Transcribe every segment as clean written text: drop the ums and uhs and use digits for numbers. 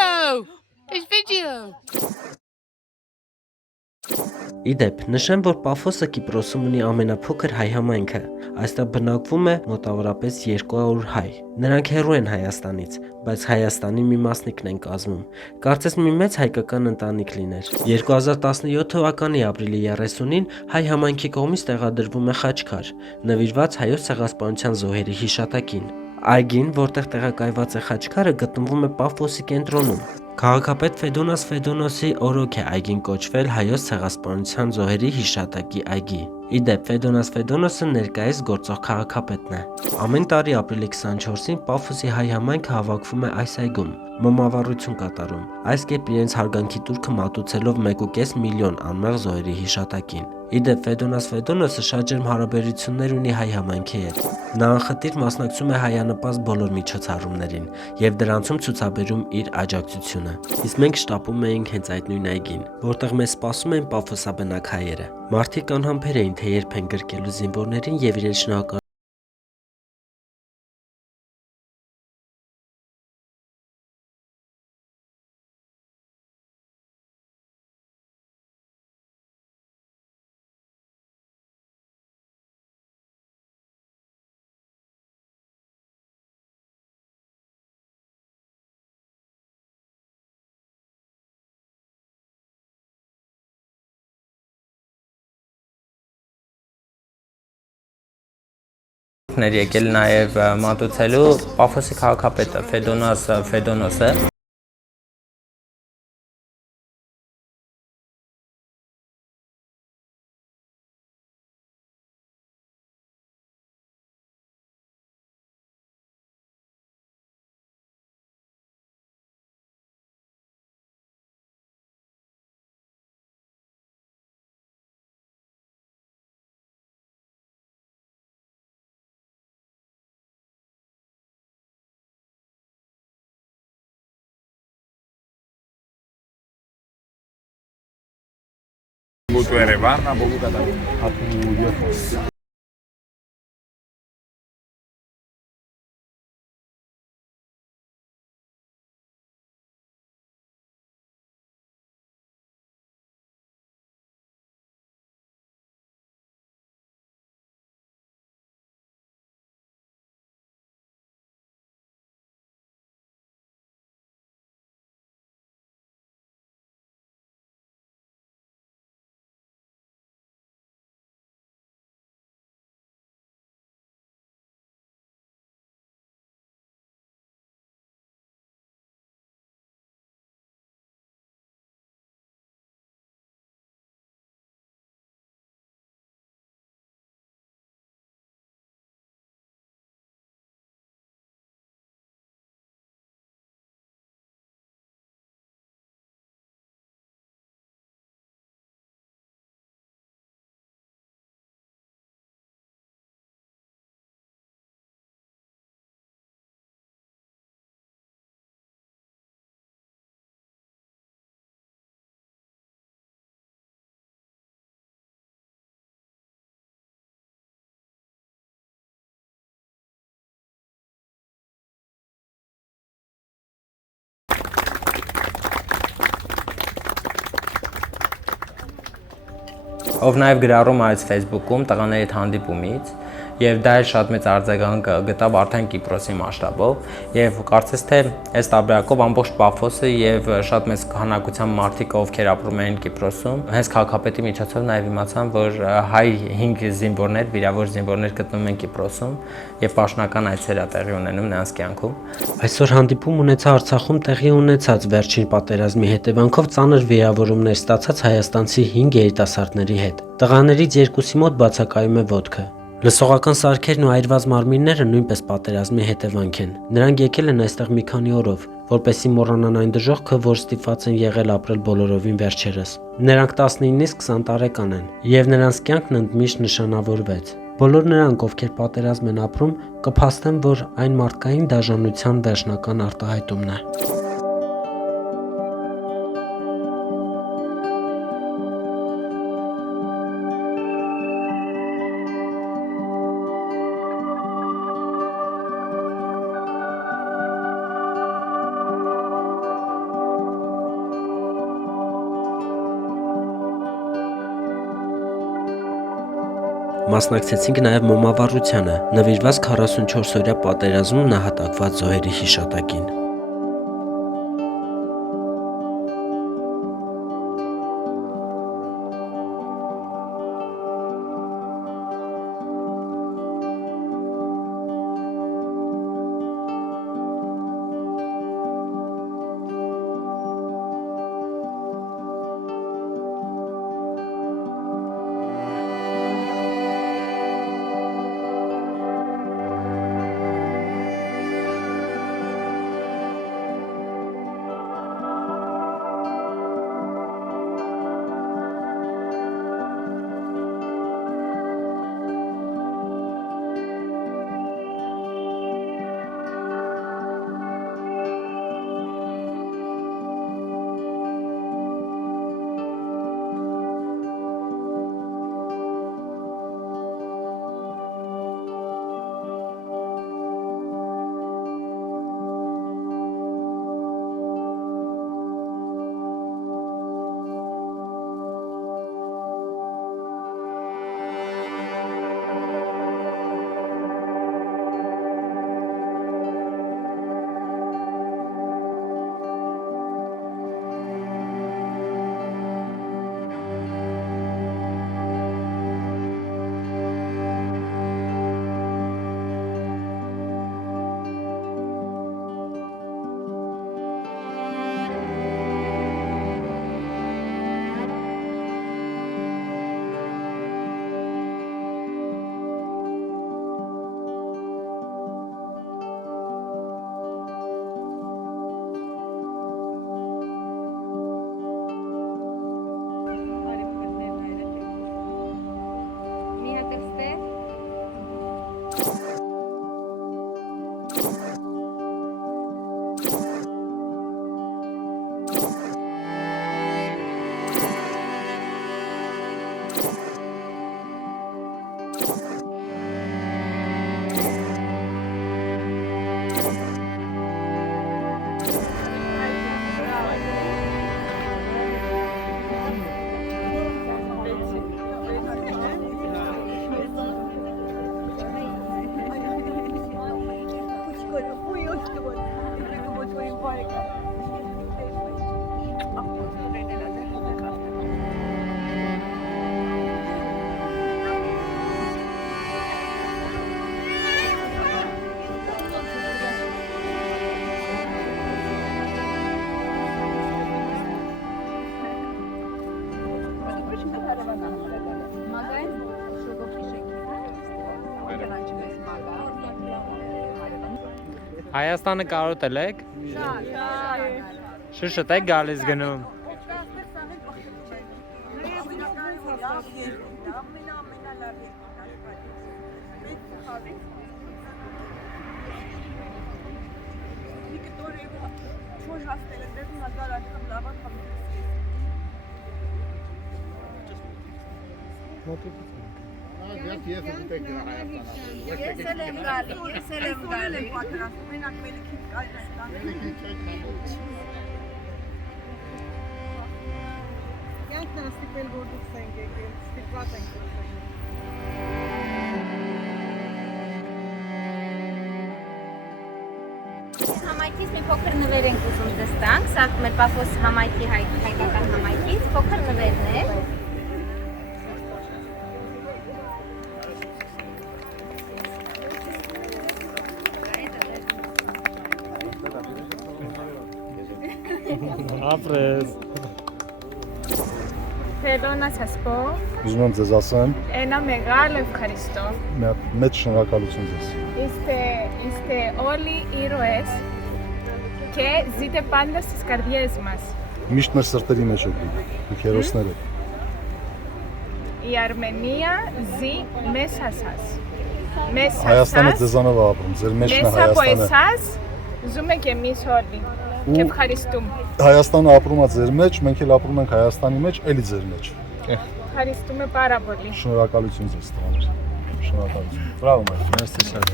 video! It's video! Իդեպ, նշեմ, որ Պաֆոսը Կիպրոսում ունի ամենափոքր հայ համայնքը, այստեղ բնակվում է մոտավորապես 200 հայ, նրանք հեռու են Հայաստանից, բայց Հայաստանի մի մասնիկն են կազմում, կարծես մի մեծ հայկական ընտանիք լիներ։ 2017 թվականի ապրիլի 30-ին հայ համայնքի կողմից տեղադրվում է խաչքար, նվիրված հայոց ցեղասպանության զոհերի հիշատակին։ Այգին, որտեղ տեղակայված է խաչքարը, գտնվում է Պաֆոսի կենտրոնում։ Քաղաքապետ Ֆեդոնաս Ֆեդոնոսի օրոք է այգին կոչվել հայոց ցեղասպանության զոհերի հիշատակի այգի։ Իդեպ Ֆեդոնաս Ֆեդոնոսը ներկայիս գործող քաղաքապետն է։ Ամեն տարի ապրիլի 24-ին Պաֆոսի հայ համայնքը հավաքվում է այս այգում, մոմավառություն կատարում, այս կերպ իրենց հարգանքի տուրքը մատուցելով 1.5 միլիոն անմեղ զոհերի հիշատակին։ Իդեպ Ֆեդոնաս Ֆեդոնոսը շատ ջերմ հարաբերություններ ունի հայ համայնքի հետ։ Նա անխտիր մասնակցում է հայանպաստ բոլոր միջոցառումներին եւ դրանցում ցուցաբերում իր աջակցությունը։ Իսկ մենք շտապում էինք հենց այդ նույն այգին, որտեղ մեզ սպասում էին պաֆոսաբնակ հայերը։ Մարդիկ անհամբեր էին, թե երբ են գրկելու զինվորներին եւ իրենց շնորհակալ եկել նաև մատուցելու Պաֆոսի քաղաքապետը Ֆեդոնաս Ֆեդոնոսը։ Tu Erevan, a poco Cataluña. Ով նաև գրառում այս Facebook-ում տղաների հետ հանդիպումից եւ դա էլ շատ մեծ արձագանք գտավ արդեն Կիպրոսի մասշտաբով եւ կարծես թե այս տարբերակով ամբողջ Պաֆոսը եւ շատ մեծ քանակությամբ մարդիկ ովքեր ապրում էին Կիպրոսում հենց քաղաքապետի միջոցով նաև իմացան որ հայ 5 զինվորներ, վիրավոր զինվորներ գտնվում են Կիպրոսում եւ պաշտոնական այցեր է տեղի ունենում նրանց կյանքում։ Այսօր հանդիպում ունեցա Արցախում տեղի ունեցած վերջին պատերազմի հետևանքով ծանր վիրավորումներ ստացած հայաստանցի 5 երիտասարդների հետ։ Տղաներից երկուսի մոտ բացակայում է ոտքը։ Լսողական սարքերն ու այրված մարմինները նույնպես պատերազմի հետևանք են։ Նրանք եկել են այստեղ մի քանի օրով, որպեսզի մոռանան այն դժոխքը, որ ստիպված են եղել ապրել բոլորովին վերջերս։ Նրանք 19-ից 20 տարեկան են, եւ նրանց կյանքն ընդմիշտ նշանավորվեց։ Բոլոր նրանք, ովքեր պատերազմ են ապրում, կփաստեն, որ այն մարդկային դաժանության վերջնական արտահայտումն է։ Մասնակցեցինք նաև մոմավառությանը, նվիրված 44-օրյա պատերազմում նահատակված զոհերի հիշատակին։ Հայաստանը կարոտել եք։ Շշտ եք գալիս գնում։ Ես էլ եմ գալի։ Մենակ մելիքից Հայաստանը։ Յանքն ստիպել որ դուք ենք եկել, ստիպված ենք Համայնքից մի փոքր նվեր ենք ուզում դες տանք, սա մեր Պաֆոս համայնքի հայկական համայնքից, փոքր նվերներ։ Ապրես։ Θέλω να σας πω Ուզում եմ ձեզ ասեմ, ένα μεγάλο ευχαριστώ. մեծ շնորհակալություն ձեզ։ Είστε όλοι ήρωες και ζείτε πάντα στις καρδιές μας. Միշտ մեր սրտերի մեջ եք դուք հերոսներ եք։ Η Αρμενία ζει μέσα σας. Μέσα Հայաստանը σας, ձեզանով է ապրում, ձեր մեջն է μέσα από Հայաստանը։ εσάς ζούμε και εμείς όλοι. Και ευχαριστούμε. Հայաստանը ապրում է ձեր մեջ, մենք էլ ապրում ենք Հայաստանի մեջ, էլի ձեր մեջ։ Ευχαριστούμε πάρα πολύ. Շնորհակալություն ձեզ տղաներ։ Շնորհակալություն։ Բրավո, մերսի շատ։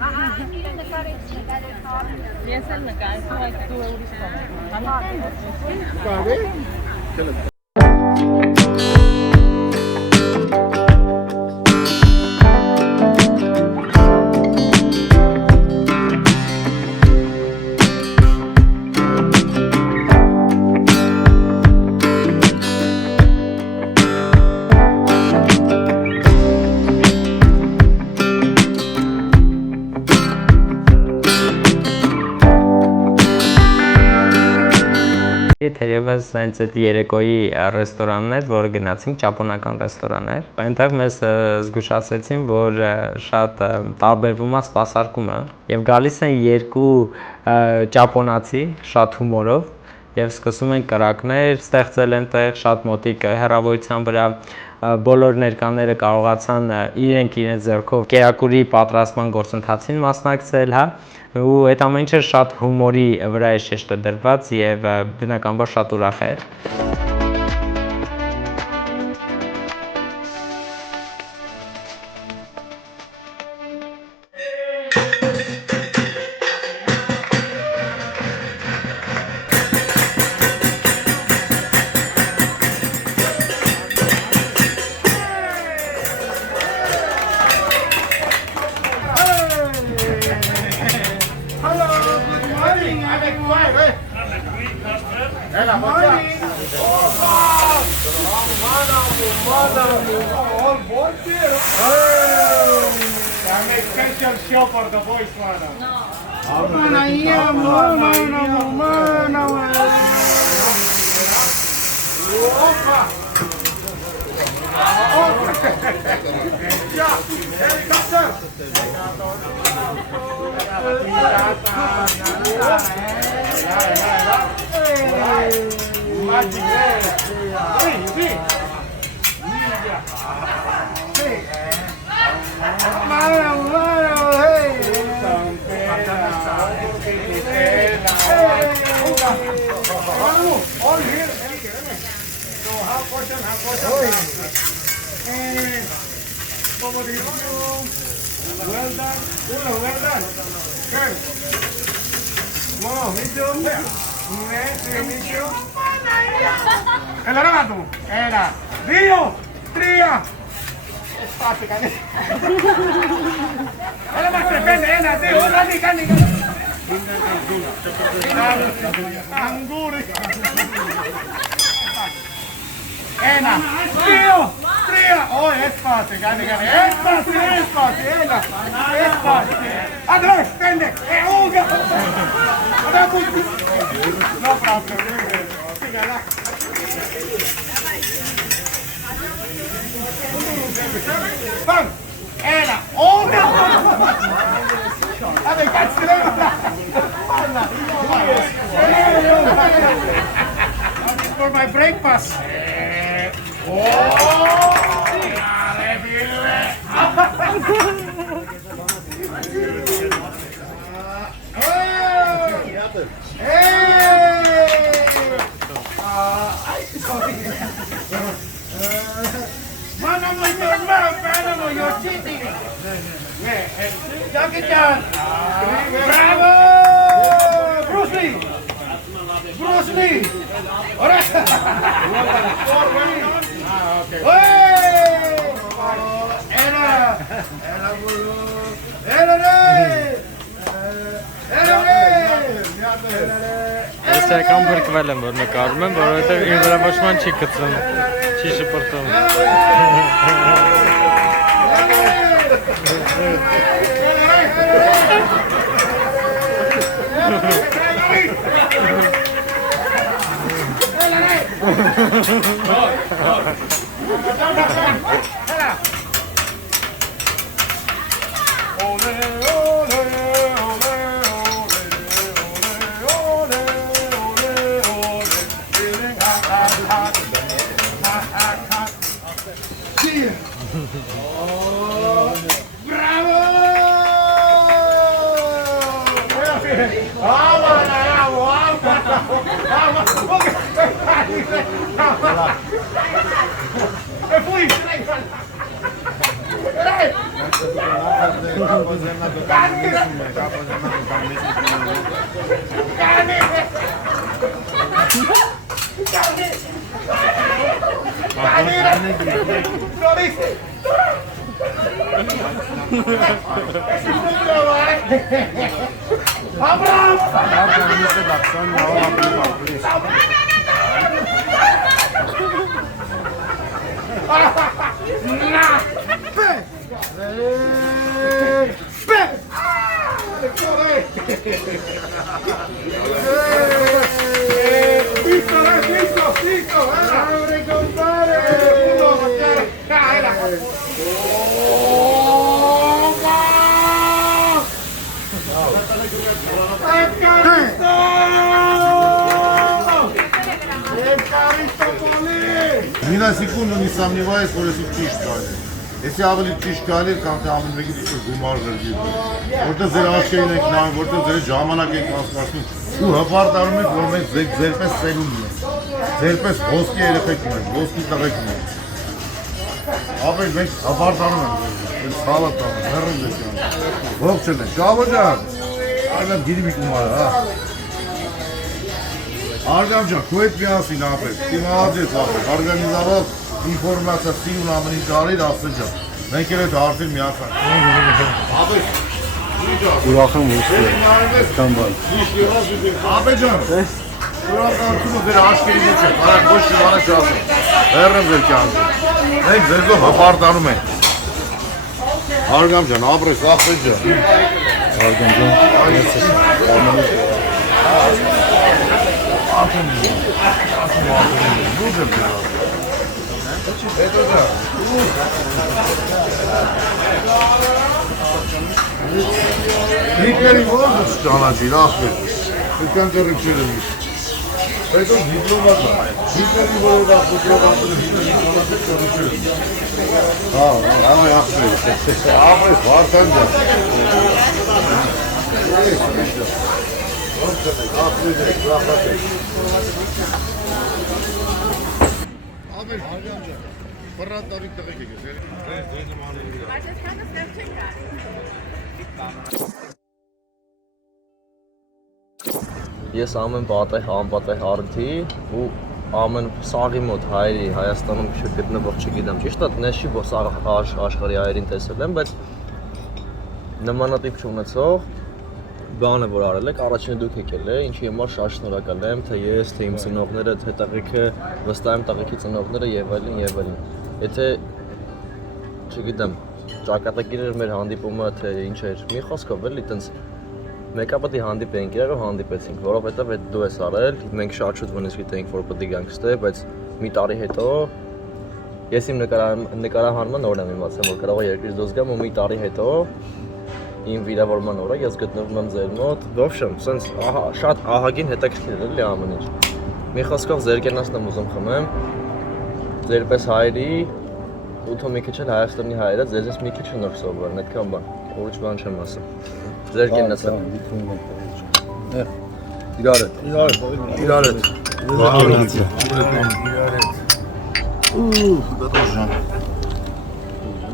Իրեն նկարեց, նկարեց։ Ես էլ նկարեցի, այդ դու ուրիշ բան։ Կարելի։ Թերևս հենց այդ երեկոյի ռեստորանն էր, որը գնացինք, ճապոնական ռեստորան էր։ Այնտեղ մեզ զգուշացրեցին, որ շատ տարբերվում է սպասարկումը եւ գալիս են երկու ճապոնացի շատ հումորով եւ սկսում են կրակներ ստեղծել այնտեղ շատ մոտիկ հեռավորության վրա բոլոր ներկաները կարողացան իրենք իրենց ձեռքով կերակուրի պատրաստման գործընթացին մասնակցել, հա ու այդ ամեն ինչը շատ հումորի վրա է շեշտը դրված եւ բնականաբար շատ ուրախ էր։ For my breakfast. Manamo, you're cheating. Jackie Chan. Bravo! Bruce Lee. Bruce Lee. Alright. Okay. Ես եկամ բրկվել եմ, որ նկարում եմ, որովհետև իմ վրա ոչ ման չի գծում, չի շպրտում։ Նույնա սիկուն ունի սամնիվայս, որ եսի ճիշտ կալի։ Եսի ավելի ճիշտ կալի, կամ թե ամեն մեկի դիշը գումար ժրգիր։ Որտեղ ձեր աչքերին եք նայում, որտեղ ձեր ժամանակ եք ասկացնում, ու հպարտարում եք, որ մենք ձեր պես սերուն ունենք, ձեր պես ոսկի երեխեք ունենք, ոսկի տղեկ ունենք։ Ապեր մենք հպարտարում ենք, սալատ տանում, հեռում դեք անում։ Ողջ չնեք, շավո ջան, այլև գիրի մի գումարը, հա։ Արգամ ջան, քո հետ միասին ապեր, իմ աղաջեց ապեր, արգանիզավալ ինվորմացիա սիրուն ամենին կարիր ասել ջան, մենք էլ հետ արդեն միասան։ Ապեր, Ուրախ եմ ուստի, կամբան։ ապեր ջան, ուրախարությունը ձեր աշկերի մեջ է, արակ ոչ շիվանը չասում, հեռեմ ձեր կյանքում, մենք ձեզով հպարտանում ենք։ Արգամ ջան, ապրես, աղջիկ ջան։ Արգամ ջան, Hitleri var mı çanacıyla ahmet? Lütfen karıştırın. Peki diplomat var. Hitleri var da diplomatını karıştırın. Ha, ama ahmet. Ahmet var sende. Ahmet, rahat et. Ahmet, harcanca. Fırlat tabii ki geçer. Ես ամեն պատեհ անպատեհ արդի ու ամեն սաղի մոտ հայերի Հայաստանում չգտնվող չգիտեմ ճիշտ է նեշի որ սաղ աշխարհի հայերին տեսել եմ բայց նմանատիպ չունեցող բանը որ արել եք առաջինը դուք եկել եք ինչի համար շատ շնորհակալ եմ թե ես թե իմ ծնողները թե տղեկը վստահ եմ տղեկի ծնողները եւ այլն եթե չգիտեմ ճակատագիր էր մեր հանդիպումը թե ինչ էր մի խոսքով էլի տենց Մեկը պետք է հանդիպենք, իրարով հանդիպեցինք, որովհետև այդ դու ես արել, մենք շատ շուտ նույնիսկ գիտենք, որ պետք է գանք ստե, բայց մի տարի հետո ես իմ նկարահանման օրն եմ իմացել, որ կարող է երկրից դուրս գամ ու մի տարի հետո իմ վիրավորման օրը ես գտնվում եմ ձեր մոտ, ոբշեմ, սենց շատ ահագին հետաքրքիր էլի ամեն ինչ։ Մի խոսքով ձեր կենացն եմ ուզում խմեմ, ձեր պես հայերի ու թող մի քիչ էլ Հայաստանի հայերը ձեզից մի քիչ նոր սովորեն, այդքան բան, ուրիշ բան չեմ ասում։ Ձեր կենացը։ իրար հետ։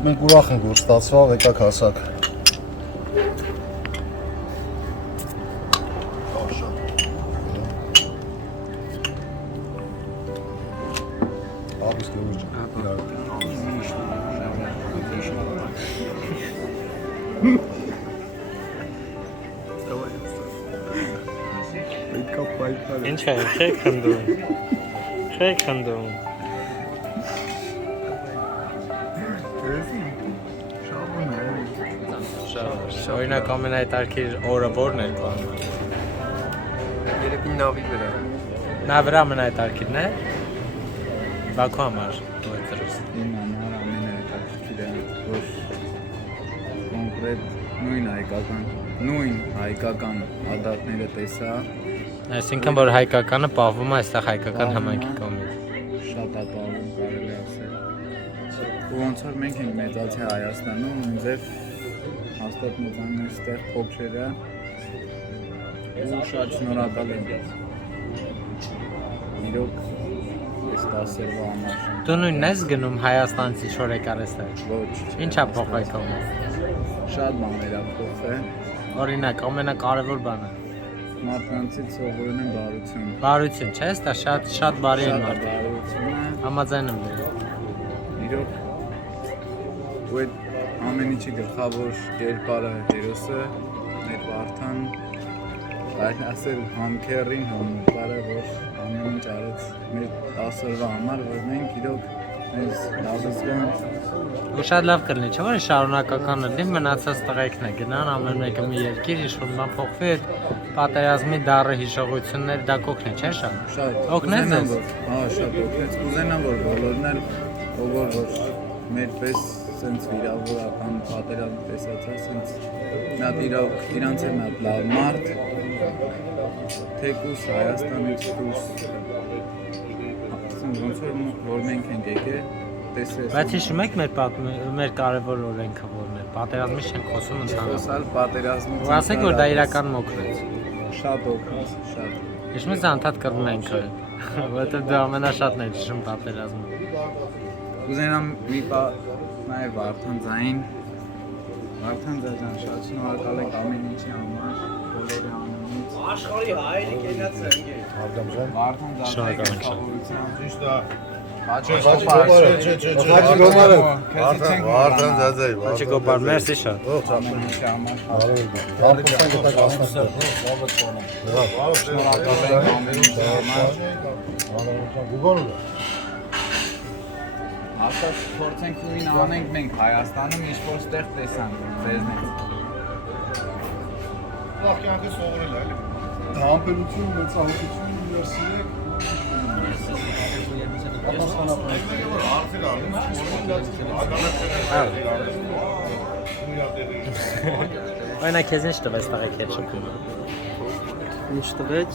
Մենք ուրախ ենք, որ ստացվավ, եկաք հասակ։ Ապիս դուրս իրար հետ։ Ինչ է, չեք խնդում։ Չեք խնդում։ Օրինակ ամենահետաքրքիր օրը որն էր բան։ Երևի նավի վրա։ Նավի ամենահետաքրքիրն է։ Բաքու համար դու ես դրս։ Իմ համար ամենահետաքրքիրը որ կոնկրետ նույն հայկական ադատները տեսա։ Այսինքն որ հայկականը պահվում է այստեղ հայկական համայնքի կողմից։ Շատ ապահովում կարելի ասել։ Ու ոնց որ մենք ենք մեծացել Հայաստանում, ինձև հաստատ մեծանում են այստեղ փոքրերը։ Ու շատ շնորհակալ եմ։ Իրոք այս 10-րվա համար։ Դու նույնն ես գնում Հայաստանից ինչ որ եկար այստեղ։ Ոչ։ Ինչա փոխել կողմը։ շատ բան վերափոխվել։ Օրինակ, ամենակարևոր բանը։ Մարդկանցից սովորում են բարություն։ Բարություն, չէ՞, դա շատ բարի են մարդիկ։ Բարությունը Համաձայն եմ։ իրոք ու այդ ամեն ինչի գլխավոր կերպարը հերոսը մեր Վարդան այդ ասել համքերին համբարը որ ամեն ինչ արեց մեր 10 օրվա համար որ մենք իրոք մեզ լավ զգան Ու շատ լավ կլինի, չէ՞ որ շարունակական լինի, մնացած տղեկն է գնան ամեն մեկը մի երկիր ինչ-որ բան փոխվի, այդ պատերազմի դառը հիշողությունները դա կօգնի, չէ՞ շատ։ Օգնեց ձեզ։ Հա, շատ օգնեց։ Կուզենամ որ բոլորն էլ որ մեր պես sense վիրավորական պատերազմ տեսածա sense նա իրանց է նա լավ մարդ թեկուս Հայաստանից դուրս ոնց որ մենք ենք եկել տեսես Բայց հիշում եք մեր կարևոր օրենքը որն է պատերազմի չենք խոսում ընդհանրապես պատերազմի ու ասեք որ դա իրականում օգնեց շատ օգնեց շատ հիշում եք անդադ կռվում ենք որովհետև դա ամենաշատն է հիշում պատերազմը Կուզենամ մի նաև Վարդան ձայն Վարդան ձայն շատ շնորհակալ ենք ամեն ինչի համար բոլորի անունից Աշխարհի հայրիկ եկած է Վարդան ձայն շնորհակալ ենք Ճիշտ է Վարդան ձայ Աչի գոպար մերսի շատ ամեն ինչի համար Համբուրգան գտա կասնասը շնորհակալ ենք ամեն ինչի համար Գուգոնը Հաստատ փորձենք նույնը անենք մենք Հայաստանում ինչ-որ ստեղ տեսանք ձեզնից Լավ կյանքը սովորել է էլի համբերություն, մեծահոգություն ներսիրեք Օրինակ քեզ ինչ տվեց տղեկ քեչուպը Ինչ տվեց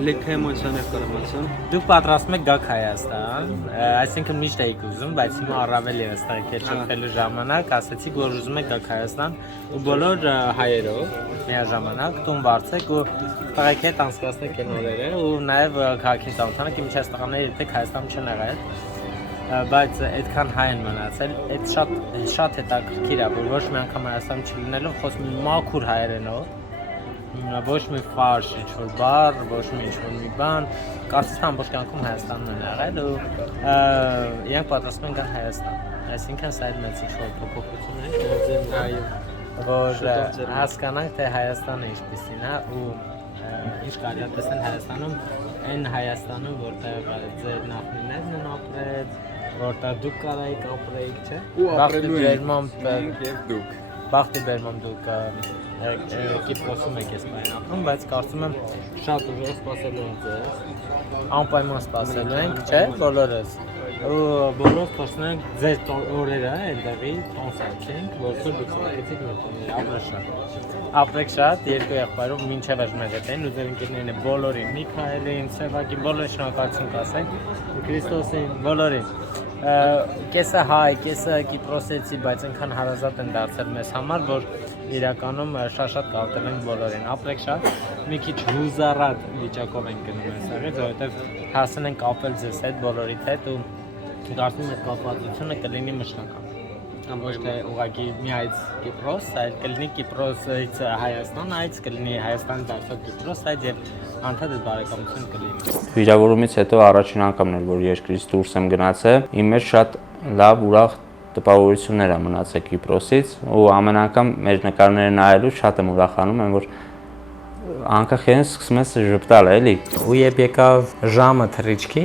Լիքը էմոցիաներ կրմացան Դուք պատրաստում եք գաք Հայաստան, այսինքն միշտ էիք ուզում, բայց հիմա առավել ևս տղեկ քեչուպելու ժամանակ ասացիք, որ ուզում եք գաք Հայաստան ու բոլոր հայերով միաժամանակ տուն վարձեք ու տղեկ հետ անցկացնեք այն օրերը ու նաև քաղաքին ծանոթանաք, իմ չես տղաները երբեք Հայաստանում չեն եղել բայց այդքան հայ են մնացել, այդ շատ հետաքրքիր է, որ ոչ մի անգամ Հայաստանում չլինելով խոսում եմ մաքուր հայերենով ոչ մի ֆարշ ինչ-որ բառ, ոչ մի ինչ-որ մի բան, կարծես թե ամբողջ կյանքում Հայաստանն են եղել ու իրենք պատրաստում են գան Հայաստան, այսինքն սա էլ մեծ ինչ-որ փոփոխություն է, որ հասկանանք թե Հայաստանը ինչպիսին է ու ինչ կարելի է տեսնել Հայաստանում, այն Հայաստանում, որտեղ ձեր նախնիներն են ապրել, որտեղ դուք կարայիք ապրեիք, չէ՞։ Ու ապրելու ենք եւ դուք Բախտի բերմամ դուք Կիպրոսում եք ես պայն ապրում, բայց կարծում եմ շատ ուժեղ սպասելու ենք ձեզ, անպայման սպասելու ենք, չէ, բոլորս, ու բոլորս խոսում ենք ձեր օրերը այնտեղի տոնսակենք, որսը դուք սակեցիք մեր տոները, ապրեք շատ, երկու եղբայրով մինչև այս մեր հետ են, ու ձեր ընկերներին է բոլորին, Միքայելին, Սևակին, բոլորին շնորհակալություն կասենք, Քրիստոսին, բոլորին Կեսը հայ, կեսը կիպրոսեցի, բայց այնքան հարազատ են դարձել մեզ համար, որ իրականում շատ կարոտել են բոլորին, ապրեք շատ, մի քիչ հուզառատ վիճակով են գնում այստեղից, որովհետև հասել են կապել ձեզ հետ, բոլորիդ հետ ու կարծում եմ կապվածությունը կլինի մշտական, ոչ թե ուղղակի մի այց Կիպրոս, այլ կլինի Կիպրոսից Հայաստան, այց կլինի Հայաստան դարձած Կիպրոս, այց եւ անդադար բարեկամություն կլինի։ Վիրավորումից հետո առաջին անգամն էր, որ երկրից դուրս եմ գնացել, իմ մեջ շատ լավ ուրախ տպավորություններ ա մնացել Կիպրոսից ու ամեն անգամ մեր նկարները նայելու շատ եմ ուրախանում եմ, որ անկախ են սկսում ես ժպտալ էլի։ Ու երբ եկավ ժամը թռիչքի,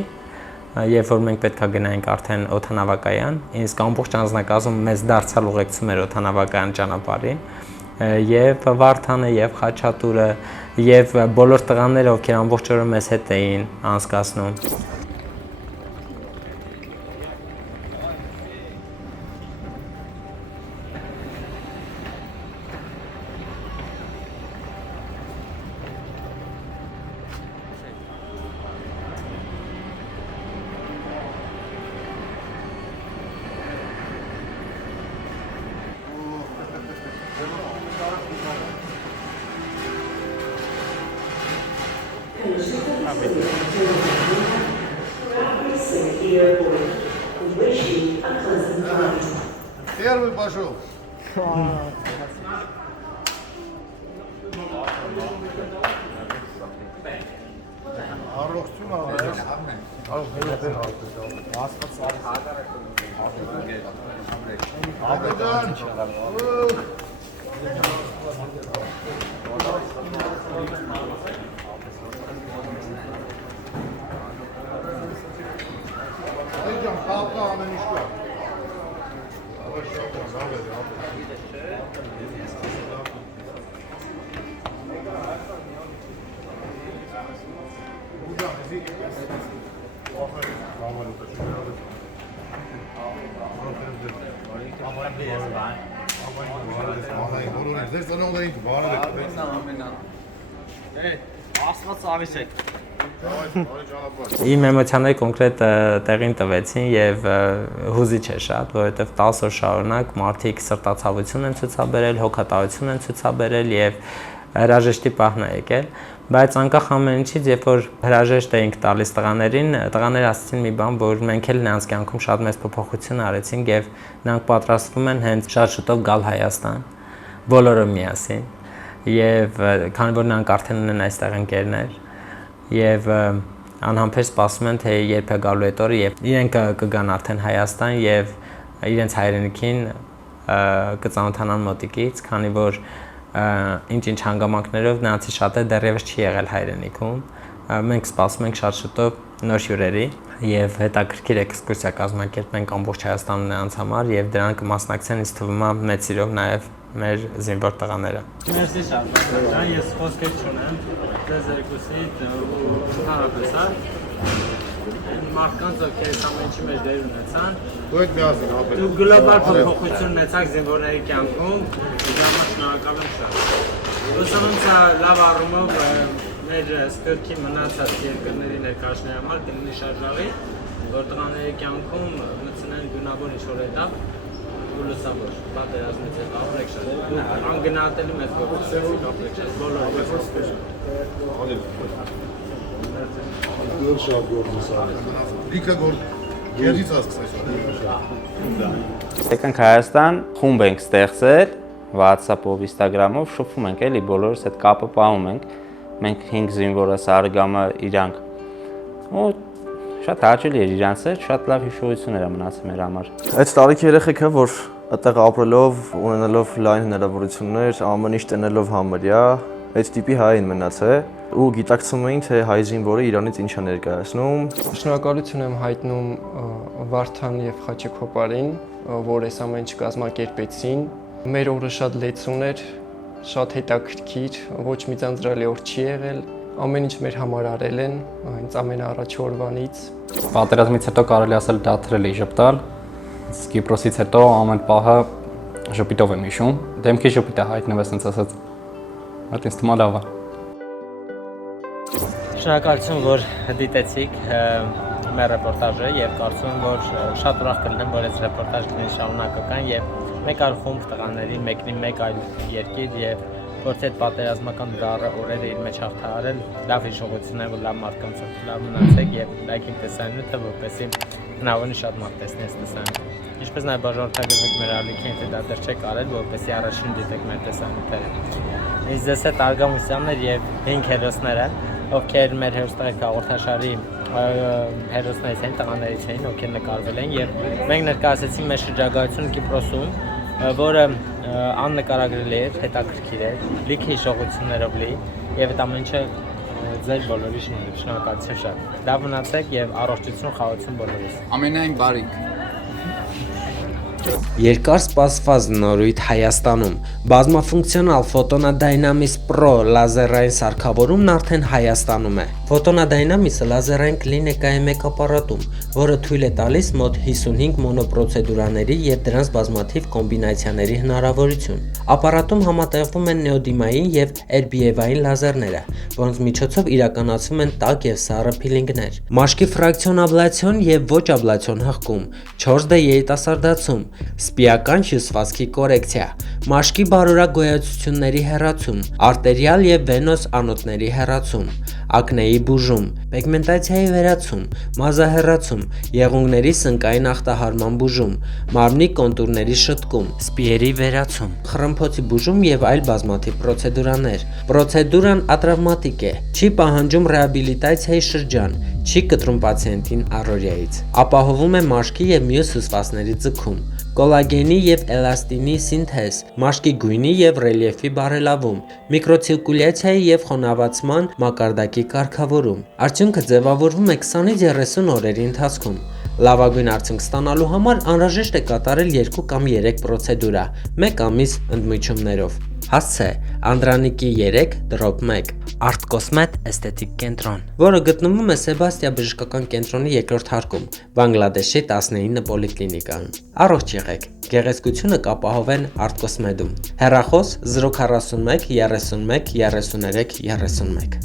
երբ որ մենք պետք է գնայինք արդեն օդանավակայան, ինձ ամբողջ անձնակազմում մեզ դարձյալ ուղեկցում էր օդանավակայան ճանապարհին, եւ Վարդանը, եւ Խաչատուրը, եւ բոլոր տղաները, ովքեր ամբողջ օրը մեզ հետ էին անցկացնում։ Первый пошел. Առողջություն ավելին։ Ջան, խաղը ամեն ինչ կա։ Ձեր ծնողներին բարև Իմ էմոցիաները կոնկրետ տեղին տվեցին եւ հուզիչ է շատ, որովհետեւ 10 օր շարունակ մարդիկ սրտացավություն են ցուցաբերել, հոգատարություն են ցուցաբերել եւ հրաժեշտի պահն է եկել, բայց անկախ ամեն ինչից, երբ որ հրաժեշտ էինք տալիս տղաներին, տղաները ասացին մի բան, որ մենք էլ նրանց կյանքում շատ մեծ փոփոխություն արեցինք եւ նրանք պատրաստվում են հենց շատ շուտով գալ Հայաստան, բոլորը միասին եւ քանի որ նրանք արդեն ունեն այստեղ ընկերներ եւ անհամբեր սպասում են թե երբ է գալու այդ օրը եւ իրենք կգան արդեն Հայաստան եւ իրենց հայրենիքին կծանոթանան մոտիկից, քանի որ ինչ-ինչ հանգամանքներով նրանցից շատը դեռևս չի եղել հայրենիքում։ Մենք սպասում ենք շատ շուտով նոր հյուրերի եւ հետաքրքիր էքսկուրսիա կազմակերպենք ամբողջ Հայաստանում նրանց համար եւ դրան կմասնակցեն ինձ թվում է մեծ սիրով նաեւ մեր զինվոր տղաները։ Մերսի շատ, ջան, ես խոսքեր չունեմ, ձեզ երկուսիդ ու ընդհանրապես մարդկանց ովքեր այս ամեն ինչի մեջ դեր ունեցան։ Դու եք միասին ապել։ Դու գլոբալ փոփոխություն ունեցաք զինվորների կյանքում, դրա համար շնորհակալ եմ շատ։ Ուսանոնց լավ առումով մեր սպորտի մնացած երկրների ներկայացնելու համար դինի շարժարի, որ տղաների կյանքում մտցնեն գունավոր ինչ-որ էտապ ու լուսավոր պատերազմից հետո ապրեք շատ։ Անգնահատելի մեծ փոփոխություն ապրեք շատ բոլորը։ Դու շատ գործ Լիքը գործ Երից ասկսես։ Եկանք Հայաստան, խումբ ենք ստեղծել, WhatsApp-ով, Instagram-ով շփվում ենք, էլի բոլորս այդ կապը պահում ենք։ Մենք 5 զինվորը Սարգամը իրանք։ Ու շատ հաճելի էր իրանց հետ, շատ լավ հիշողություններ մնացել մեր համար։ Այդ տարիքի երեխեքը, որ այդտեղ ապրելով, ունենալով լայն հնարավորություններ, ամեն ինչ տենելով համարյա, այդ տիպի հայ են մնացել ու գիտակցում էին, թե հայ զինվորը Իրանից ինչ է ներկայացնում։ Շնորհակալություն եմ հայտնում Վարդան եւ Խաչիկ Հոպարին, որ այս ամեն ինչ կազմակերպեցին։ Մեր օրը շատ լեցուն էր, շատ հետաքրքիր, ոչ մի ձանձրալի օր չի եղել։ Ամեն ինչ մեր համար արել են, հենց ամենաառաջի օրվանից։ Պատերազմից հետո կարելի ասել դադարել էի ժպտալ, Կիպրոսից հետո ամեն պահը ժպիտով եմ հիշում, դեմքի ժպիտ է հայտնվեց ինձ ասած, այդ ինձ թվում է լավ է։ Շնորհակալություն, որ դիտեցիք մեր ռեպորտաժը եւ կարծում եմ, որ շատ ուրախ կլինեմ, որ այս ռեպորտաժը կլինի շարունակական եւ մեկ այլ խումբ տղաների մեկնի մեկ այլ երկիր եւ փորձի այդ պատերազմական դառը օրերը իր մեջ հաղթահարել, լավ հիշողություններ, որ լավ մարդկանց լավ մնացեք եւ լայքին տեսանյութը, որպեսզի հնարավորին շատ մարդ տեսնի այս տեսանյութը։ Ինչպես նաեւ բաժանորդագրվեք մեր ալիքին, թե դա դեռ չեք արել, որպեսզի առաջին դիտեք մեր տեսանյութերը։ Ինձ ձեզ հետ Արգամ Ուսյաններ եւ 5 հերոսները, ովքեր մեր հերոստեղի հաղորդաշարի հերոսներից են, տղաներից են, ովքեր նկարվել են եւ մենք ներկայացրեցինք մեր շրջագայությունը Կիպրոսում, որը աննկարագրելի էր, հետաքրքիր էր, լիքը հիշողություններով լի եւ այդ ամեն ինչը ձեր բոլորի շնորհիվ, շնորհակալություն շատ։ Լավ մնացեք եւ առողջություն, խաղաղություն բոլորիս։ Ամենայն բարիք։ Երկար սպասված նորույթ Հայաստանում։ Բազմաֆունկցիոնալ Photonadynamics Pro լազերային սարքավորումն արդեն Հայաստանում է։ Photonadynamics-ը լազերային կլինիկայի մեկ ապարատում, որը թույլ է տալիս մոտ 55 մոնոպրոցեդուրաների եւ դրանց բազմաթիվ կոմբինացիաների հնարավորություն։ Ապարատում համատեղվում են նեոդիմային եւ RBF-ային լազերները, որոնց միջոցով իրականացվում են տաք եւ սառը փիլինգներ։ Մաշկի ֆրակցիոն աբլացիոն եւ ոչ աբլացիոն հղկում, 4D երիտասարդացում, սպիական հյուսվածքի կորեկցիա, մաշկի բարորակ գոյացությունների հեռացում, արտերիալ եւ վենոս անոթների հեռացում, ակնեի բուժում, պիգմենտացիայի վերացում, մազահեռացում, եղունգների սնկային ախտահարման բուժում, մարմնի կոնտուրների շտկում, սպիերի վերացում, խռմփոցի բուժում եւ այլ բազմաթիվ պրոցեդուրաներ։ Պրոցեդուրան ատրավմատիկ է, չի պահանջում ռեաբիլիտացիայի շրջան, չի կտրում պացիենտին առօրյայից, ապահովում է մաշկի եւ մյուս հյուսվածքների ձգում, կոլագենի եւ էլաստինի սինթեզ, մաշկի գույնի եւ ռելիեֆի բարելավում, միկրոցիրկուլյացիայի եւ խոնավացման մակարդակի կարգավորում։ Արդյունքը ձևավորվում է 20-ից 30 օրերի ընթացքում։ Լավագույն արդյունք ստանալու համար անհրաժեշտ է կատարել 2 կամ 3 պրոցեդուրա, 1 ամիս ընդմիջումներով։ Հասցե Անդրանիկի 3-1 Արտկոսմետ էսթետիկ կենտրոն, որը գտնվում է Սեբաստիա բժշկական կենտրոնի երկրորդ հարկում, Բանգլադեշի 19 պոլիկլինիկայում։ Առողջ եղեք, գեղեցկությունը կապահովեն Արտկոսմեդում։ Հեռախոս 041 31 33 31